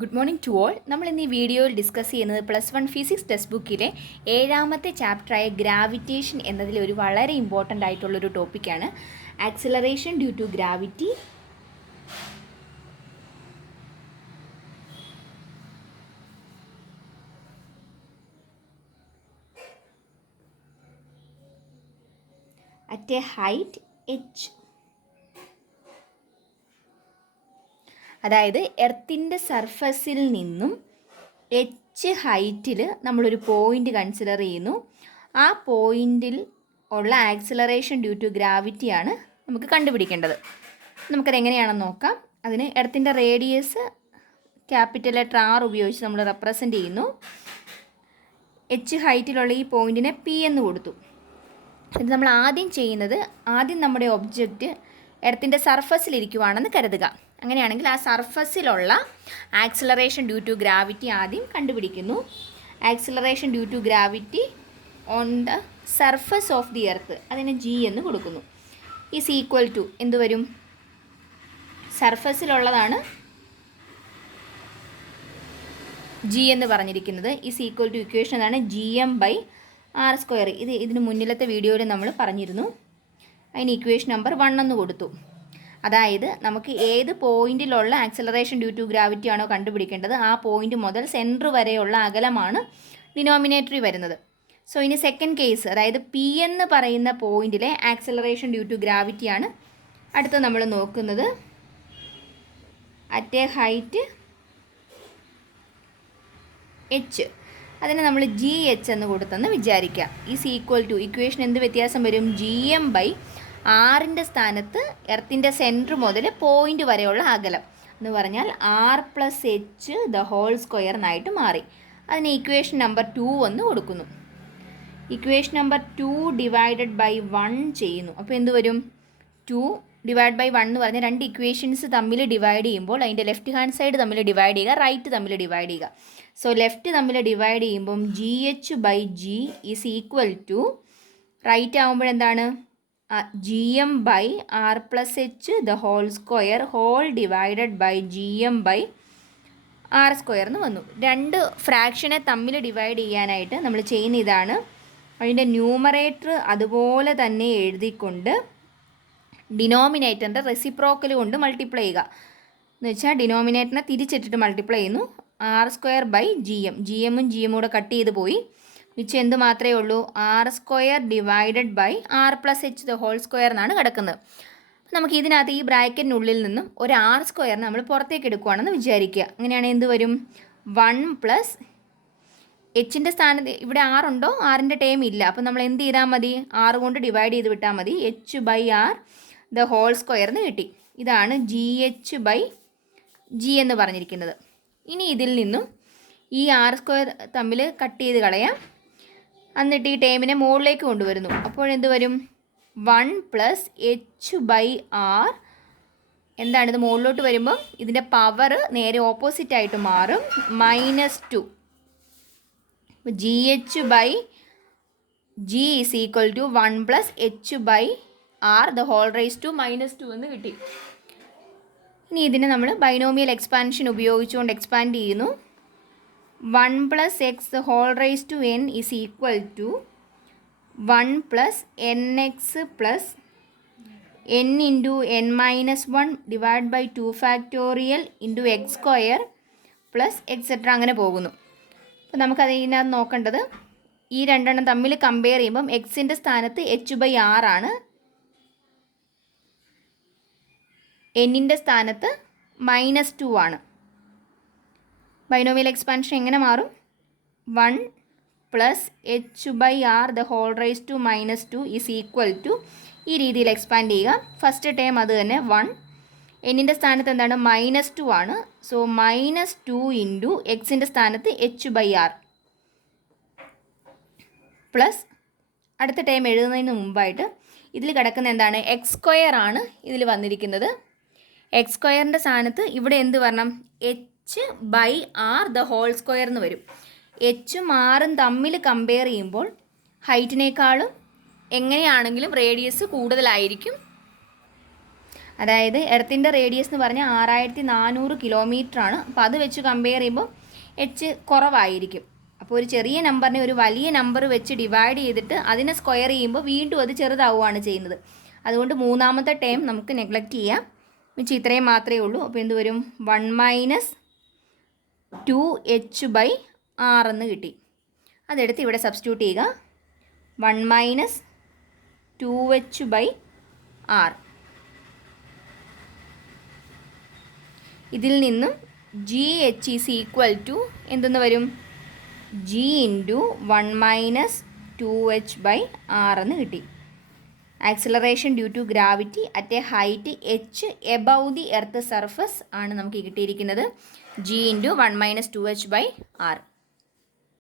Good morning to all. നമ്മൾ ഇന്ന് ഈ വീഡിയോയിൽ ഡിസ്കസ് ചെയ്യുന്നത് +1 ഫിസിക്സ് ടെക്സ്റ്റ് ബുക്കിലെ 7ാമത്തെ ചാപ്റ്ററായ ഗ്രാവിറ്റേഷൻ എന്നതിൽ ഒരു വളരെ ഇമ്പോർട്ടൻ്റ് ആയിട്ടുള്ളൊരു ടോപ്പിക്കാണ് acceleration due to gravity. At a height h, അതായത് എർത്തിൻ്റെ സർഫസിൽ നിന്നും h ഹൈറ്റിൽ നമ്മളൊരു പോയിൻ്റ് കൺസിഡർ ചെയ്യുന്നു. ആ പോയിൻറ്റിൽ ഉള്ള ആക്സിലറേഷൻ ഡ്യൂ ടു ഗ്രാവിറ്റിയാണ് നമുക്ക് കണ്ടുപിടിക്കേണ്ടത്. നമുക്കതെങ്ങനെയാണെന്ന് നോക്കാം. അതിന് എർത്തിൻ്റെ റേഡിയസ് ക്യാപിറ്റൽ ലെറ്റർ R ഉപയോഗിച്ച് നമ്മൾ റെപ്രസെൻ്റ് ചെയ്യുന്നു. h ഹൈറ്റിലുള്ള ഈ പോയിൻറ്റിനെ P എന്ന് കൊടുത്തു. ഇത് നമ്മൾ ആദ്യം നമ്മുടെ ഒബ്ജക്റ്റ് എർത്തിൻ്റെ സർഫസിലിരിക്കുവാണെന്ന് കരുതുക. അങ്ങനെയാണെങ്കിൽ ആ സർഫസിലുള്ള ആക്സിലറേഷൻ ഡ്യൂ ടു ഗ്രാവിറ്റി ആദ്യം കണ്ടുപിടിക്കുന്നു. Acceleration due to gravity on the surface of the earth, അതിന് G എന്ന് കൊടുക്കുന്നു. ഈസ് ഈക്വൽ ടു എന്ത് വരും? സർഫസിലുള്ളതാണ് G എന്ന് പറഞ്ഞിരിക്കുന്നത്. ഈസ് ഈക്വൽ ടു ഇക്വേഷൻ എന്നാണ് Gm/r². ഇതിന് മുന്നിലത്തെ വീഡിയോയിൽ നമ്മൾ പറഞ്ഞിരുന്നു. അതിന് ഇക്വേഷൻ നമ്പർ 1 എന്ന് കൊടുത്തു. അതായത് നമുക്ക് ഏത് പോയിന്റിലുള്ള ആക്സിലറേഷൻ ഡ്യൂ ടു ഗ്രാവിറ്റി ആണോ കണ്ടുപിടിക്കേണ്ടത് ആ പോയിന്റ് മുതൽ സെൻറ്റർ വരെയുള്ള അകലമാണ് ഡിനോമിനേറ്ററിൽ വരുന്നത്. സോ ഇനി സെക്കൻഡ് കേസ്, അതായത് P എന്ന് പറയുന്ന പോയിന്റിലെ ആക്സിലറേഷൻ ഡ്യൂ ടു ഗ്രാവിറ്റിയാണ് അടുത്ത് നമ്മൾ നോക്കുന്നത്. അറ്റ് എ ഹൈറ്റ് h, അതിനെ നമ്മൾ GH എന്ന് കൊടുത്തെന്ന് വിചാരിക്കുക. ഈസ് ഈക്വൽ ടു ഇക്വേഷൻ എന്ത് വ്യത്യാസം വരും? Gm/r സ്ഥാനത്ത് എർത്തിൻ്റെ സെൻറ്റർ മുതൽ പോയിൻ്റ് വരെയുള്ള അകലം എന്ന് പറഞ്ഞാൽ r+h² എന്നായിട്ട് മാറി. അതിന് ഇക്വേഷൻ നമ്പർ 2 എന്ന് കൊടുക്കുന്നു. ഇക്വേഷൻ നമ്പർ 2 ഡിവൈഡഡ് ബൈ 1 ചെയ്യുന്നു. അപ്പോൾ എന്ത് വരും? 2 ഡിവൈഡ് ബൈ 1 എന്ന് പറഞ്ഞാൽ രണ്ട് ഇക്വേഷൻസ് തമ്മിൽ ഡിവൈഡ് ചെയ്യുമ്പോൾ അതിൻ്റെ ലെഫ്റ്റ് ഹാൻഡ് സൈഡ് തമ്മിൽ ഡിവൈഡ് ചെയ്യുക, റൈറ്റ് തമ്മിൽ ഡിവൈഡ് ചെയ്യുക. സോ ലെഫ്റ്റ് തമ്മിൽ ഡിവൈഡ് ചെയ്യുമ്പം GH/G is equal to, right ആകുമ്പോഴെന്താണ്? Gm/r+h² whole divided by Gm/r² എന്ന് വന്നു. രണ്ട് ഫ്രാക്ഷനെ തമ്മിൽ ഡിവൈഡ് ചെയ്യാനായിട്ട് നമ്മൾ ചെയ്യുന്ന ഇതാണ്. അതിൻ്റെ ന്യൂമറേറ്റർ അതുപോലെ തന്നെ എഴുതിക്കൊണ്ട് ഡിനോമിനേറ്ററിൻ്റെ റെസിപ്രോക്കൽ കൊണ്ട് മൾട്ടിപ്ലൈ ചെയ്യുക. എന്ന് വെച്ചാൽ ഡിനോമിനേറ്ററിനെ തിരിച്ചിട്ടിട്ട് മൾട്ടിപ്ലൈ ചെയ്യുന്നു. r²/Gm. Gm-ഉം Gm-ഉം കൂടെ കട്ട് ചെയ്ത് പോയി. മിച്ചം എന്ത് മാത്രമേ ഉള്ളൂ? r² ഡിവൈഡഡ് ബൈ r+h² എന്നാണ് കിടക്കുന്നത്. നമുക്ക് ഇതിനകത്ത് ഈ ബ്രാക്കറ്റിനുള്ളിൽ നിന്നും ഒരു r² നമ്മൾ പുറത്തേക്ക് എടുക്കുകയാണെന്ന് വിചാരിക്കുക. അങ്ങനെയാണെങ്കിൽ എന്ത് വരും? 1 h-ൻ്റെ സ്ഥാനത്ത് ഇവിടെ r ഉണ്ടോ? r-ൻ്റെ ടേം ഇല്ല. അപ്പോൾ നമ്മൾ എന്ത് ചെയ്താൽ മതി? r കൊണ്ട് ഡിവൈഡ് ചെയ്ത് വിട്ടാൽ മതി. h/r² എന്ന് കിട്ടി. ഇതാണ് GH/G എന്ന് പറഞ്ഞിരിക്കുന്നത്. ഇനി ഇതിൽ നിന്നും ഈ r² തമ്മിൽ കട്ട് ചെയ്ത് കളയാം. എന്നിട്ട് ഈ ടേമിനെ മുകളിലേക്ക് കൊണ്ടുവരുന്നു. അപ്പോഴെന്ത് വരും? 1 h/r. എന്താണിത്? മുകളിലോട്ട് വരുമ്പം ഇതിൻ്റെ പവർ നേരെ ഓപ്പോസിറ്റ് ആയിട്ട് മാറും, -2. GH/G is equal to 1 h/r the whole raise to -2 എന്ന് കിട്ടി. ഇനി ഇതിനെ നമ്മൾ ബൈനോമിയൽ എക്സ്പാൻഷൻ ഉപയോഗിച്ചുകൊണ്ട് എക്സ്പാൻഡ് ചെയ്യുന്നു. 1 x whole raise to n is equal to 1 nx plus n into n-1 divide by 2 factorial into x² plus etcetera അങ്ങനെ പോകുന്നു. അപ്പോൾ നമുക്കത് ഇതിനകത്ത് നോക്കേണ്ടത് ഈ രണ്ടെണ്ണം തമ്മിൽ കമ്പയർ ചെയ്യുമ്പം എക്സിൻ്റെ സ്ഥാനത്ത് h/r ആണ്, എന്നിൻ്റെ സ്ഥാനത്ത് -2 ആണ്. ബൈനോമിയൽ എക്സ്പാൻഷൻ എങ്ങനെ മാറും? 1 h/r the whole raise to -2 is equal to, ഈ രീതിയിൽ എക്സ്പാൻഡ് ചെയ്യുക. ഫസ്റ്റ് ടേം അത് തന്നെ 1, എന്നിൻ്റെ സ്ഥാനത്ത് എന്താണ്? -2 ആണ്. സോ -2 ഇൻറ്റു എക്സിൻ്റെ സ്ഥാനത്ത് h/r പ്ലസ് അടുത്ത ടൈം എഴുതുന്നതിന് മുമ്പായിട്ട് ഇതിൽ കിടക്കുന്ന എന്താണ്? x² ആണ് ഇതിൽ വന്നിരിക്കുന്നത്. x²ൻ്റെ സ്ഥാനത്ത് ഇവിടെ എന്ത് വരണം? h/r ദ ഹോൾ സ്ക്വയർ എന്ന് വരും. h-ഉം r-ഉം തമ്മിൽ കമ്പയർ ചെയ്യുമ്പോൾ ഹൈറ്റിനേക്കാളും എങ്ങനെയാണെങ്കിലും റേഡിയസ് കൂടുതലായിരിക്കും. അതായത് എർത്തിൻ്റെ റേഡിയസ് എന്ന് പറഞ്ഞാൽ 6400 കിലോമീറ്റർ ആണ്. അപ്പോൾ അത് വെച്ച് കമ്പയർ ചെയ്യുമ്പോൾ എച്ച് കുറവായിരിക്കും. അപ്പോൾ ഒരു ചെറിയ നമ്പറിനെ ഒരു വലിയ നമ്പർ വെച്ച് ഡിവൈഡ് ചെയ്തിട്ട് അതിനെ സ്ക്വയർ ചെയ്യുമ്പോൾ വീണ്ടും അത് ചെറുതാവുകയാണ് ചെയ്യുന്നത്. അതുകൊണ്ട് മൂന്നാമത്തെ ടേം നമുക്ക് നെഗ്ലക്റ്റ് ചെയ്യാം. മിച്ചം ഇത്രയും മാത്രമേ ഉള്ളൂ. അപ്പോൾ എന്ത് വരും? 1 - 2h/r എന്ന് കിട്ടി. അതെടുത്ത് ഇവിടെ സബ്സ്റ്റിറ്റ്യൂട്ട് ചെയ്യുക. 1 - 2h/r. ഇതിൽ നിന്നും GH ഈസ് ഈക്വൽ ടു എന്തെന്ന് വരും? G × 1 - 2h/r എന്ന് കിട്ടി. Acceleration due to gravity at a height h above the earth surface ആണ് നമുക്ക് കിട്ടിയിരിക്കുന്നത്. G × 1 - 2h/r.